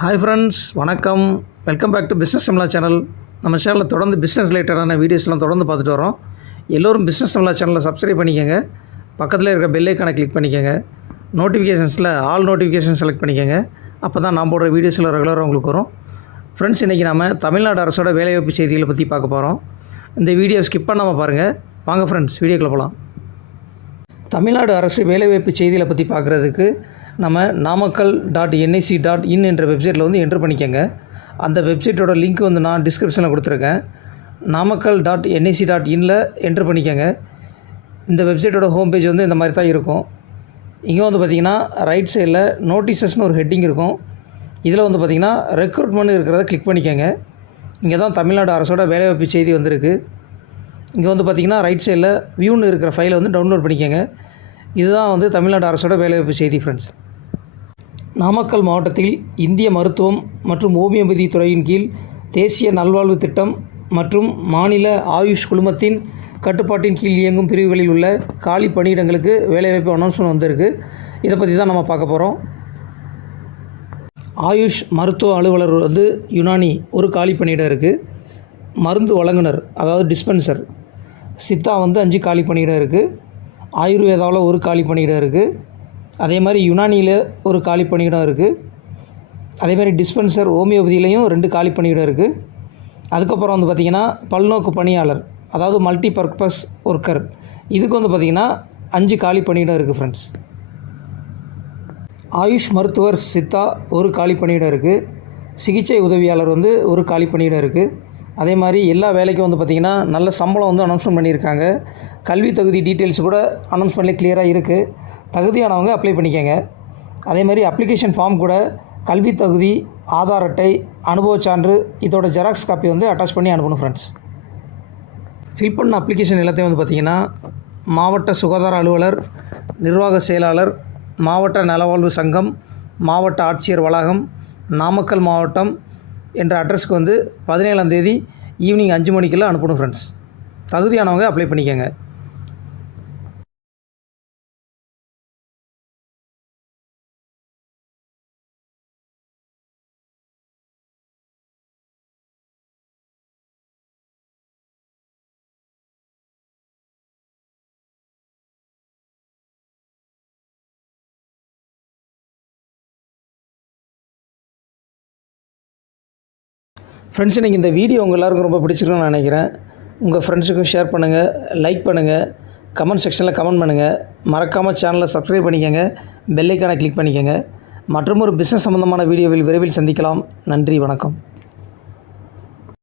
Hi friends, வணக்கம். Welcome back to business Tamizha channel. நம்ம சேனலில் தொடர்ந்து பிஸ்னஸ் ரிலேட்டடான வீடியோஸ்லாம் தொடர்ந்து பார்த்துட்டு வரோம். எல்லோரும் பிஸ்னஸ் தமிழா சேனலை சப்ஸ்கிரைப் பண்ணிக்கோங்க. பக்கத்தில் இருக்கிற பெல் ஐக்கானை கிளிக் பண்ணிக்கோங்க. நோட்டிஃபிகேஷன்ஸில் ஆல் நோட்டிஃபிகேஷன் செலக்ட் பண்ணிக்கோங்க. அப்போ தான் நான் போடுற வீடியோஸில் ரெகுலராக உங்களுக்கு வரும். ஃப்ரெண்ட்ஸ், இன்றைக்கி நம்ம தமிழ்நாடு அரசோட வேலைவாய்ப்பு செய்திகளை பற்றி பார்க்க போகிறோம். இந்த வீடியோ ஸ்கிப் பண்ணாமல் பாருங்கள். வாங்க ஃப்ரெண்ட்ஸ், வீடியோக்குள்ளே போகலாம். தமிழ்நாடு அரசு வேலைவாய்ப்பு செய்திகளை பற்றி பார்க்குறதுக்கு நம்ம namakal.nic.in என்ற வெப்சைட்டில் வந்து என்ட்ரு பண்ணிக்கோங்க. அந்த வெப்சைட்டோட லிங்க் வந்து நான் டிஸ்கிரிப்ஷனில் கொடுத்துருக்கேன். namakal.nic.inல என்ட்ரு பண்ணிக்கோங்க. இந்த வெப்சைட்டோட ஹோம் பேஜ் வந்து இந்த மாதிரி தான் இருக்கும். இங்கே வந்து பார்த்திங்கன்னா ரைட் சைடில் நோட்டீசஸ்னு ஒரு ஹெட்டிங் இருக்கும். இதில் வந்து பார்த்திங்கன்னா ரெக்ரூட்மெண்ட் இருக்கிறத கிளிக் பண்ணிக்கோங்க. இங்கே தான் தமிழ்நாடு அரசோட வேலைவாய்ப்பு செய்தி வந்திருக்கு. இங்கே வந்து பார்த்திங்கன்னா ரைட் சைடில் வியூன்னு இருக்கிற ஃபைலை வந்து டவுன்லோட் பண்ணிக்கோங்க. இதுதான் வந்து தமிழ்நாடு அரசோட வேலைவாய்ப்பு செய்தி ஃப்ரெண்ட்ஸ். நாமக்கல் மாவட்டத்தில் இந்திய மருத்துவம் மற்றும் ஹோமியோபதி துறையின் கீழ் தேசிய நல்வாழ்வு திட்டம் மற்றும் மாநில ஆயுஷ் குழுமத்தின் கட்டுப்பாட்டின் கீழ் இயங்கும் பிரிவுகளில் உள்ள காலி பணியிடங்களுக்கு வேலைவாய்ப்பு அனௌன்ஸ்மெண்ட் வந்திருக்கு. இதை பற்றி தான் நம்ம பார்க்க போகிறோம். ஆயுஷ் மருத்துவ அலுவலர் வந்து யுனானி ஒரு காலி பணியிடம் இருக்குது. மருந்து வழங்குனர் அதாவது டிஸ்பென்சர் சித்தா வந்து 5 காலி பணியிடம் இருக்குது. ஆயுர்வேதாவில் ஒரு காலி பணியிடம் இருக்குது. அதே மாதிரி யுனானியில் ஒரு காலி பணியிடம் இருக்குது. அதே மாதிரி டிஸ்பென்சர் ஹோமியோபதியிலையும் 2 காலி பணியிடம் இருக்குது. அதுக்கப்புறம் வந்து பார்த்திங்கன்னா பல்நோக்கு பணியாளர் அதாவது மல்டி பர்பஸ் ஒர்க்கர் இதுக்கு வந்து பார்த்திங்கன்னா 5 காலி பணியிடம் இருக்குது ஃப்ரெண்ட்ஸ். ஆயுஷ் மருத்துவர் சித்தா ஒரு காலி பணியிடம் இருக்குது. சிகிச்சை உதவியாளர் வந்து ஒரு காலி பணியிடம் இருக்குது. அதே மாதிரி எல்லா வேலைக்கும் வந்து பார்த்திங்கன்னா நல்ல சம்பளம் வந்து அனௌன்ஸ்மெண்ட் பண்ணியிருக்காங்க. கல்வி தகுதி டீட்டெயில்ஸ் கூட அனௌன்ஸ் பண்ணி கிளியராக இருக்குது. தகுதியானவங்க அப்ளை பண்ணிக்கோங்க. அதே மாதிரி அப்ளிகேஷன் ஃபார்ம் கூட கல்வி தகுதி, ஆதார் அட்டை, அனுபவச் சான்று இதோட ஜெராக்ஸ் காப்பி வந்து அட்டாச் பண்ணி அனுப்பணும் ஃப்ரெண்ட்ஸ். ஃபில் பண்ண அப்ளிகேஷன் எல்லாத்தையும் வந்து பார்த்திங்கன்னா மாவட்ட சுகாதார அலுவலர், நிர்வாக செயலாளர், மாவட்ட நலவாழ்வு சங்கம், மாவட்ட ஆட்சியர் வளாகம், நாமக்கல் மாவட்டம் என்ற அட்ரஸ்க்கு வந்து 17ஆம் தேதி ஈவினிங் 5 மணிக்கெல்லாம் அனுப்பணும் ஃப்ரெண்ட்ஸ். தகுதியானவங்க அப்ளை பண்ணிக்கோங்க. ஃப்ரெண்ட்ஸ், இன்றைக்கி இந்த வீடியோ உங்கள் எல்லாருக்கும் ரொம்ப பிடிச்சிருக்குன்னு நினைக்கிறேன். உங்கள் ஃப்ரெண்ட்ஸுக்கும் ஷேர் பண்ணுங்கள், லைக் பண்ணுங்கள், கமெண்ட் செக்ஷனில் கமெண்ட் பண்ணுங்கள். மறக்காமல் சேனலை சப்ஸ்கிரைப் பண்ணிக்கோங்க, பெல் ஐக்கானை கிளிக் பண்ணிக்கோங்க. மற்றும் ஒரு பிஸ்னஸ் சம்மந்தமான வீடியோவில் விரைவில் சந்திக்கலாம். நன்றி, வணக்கம்.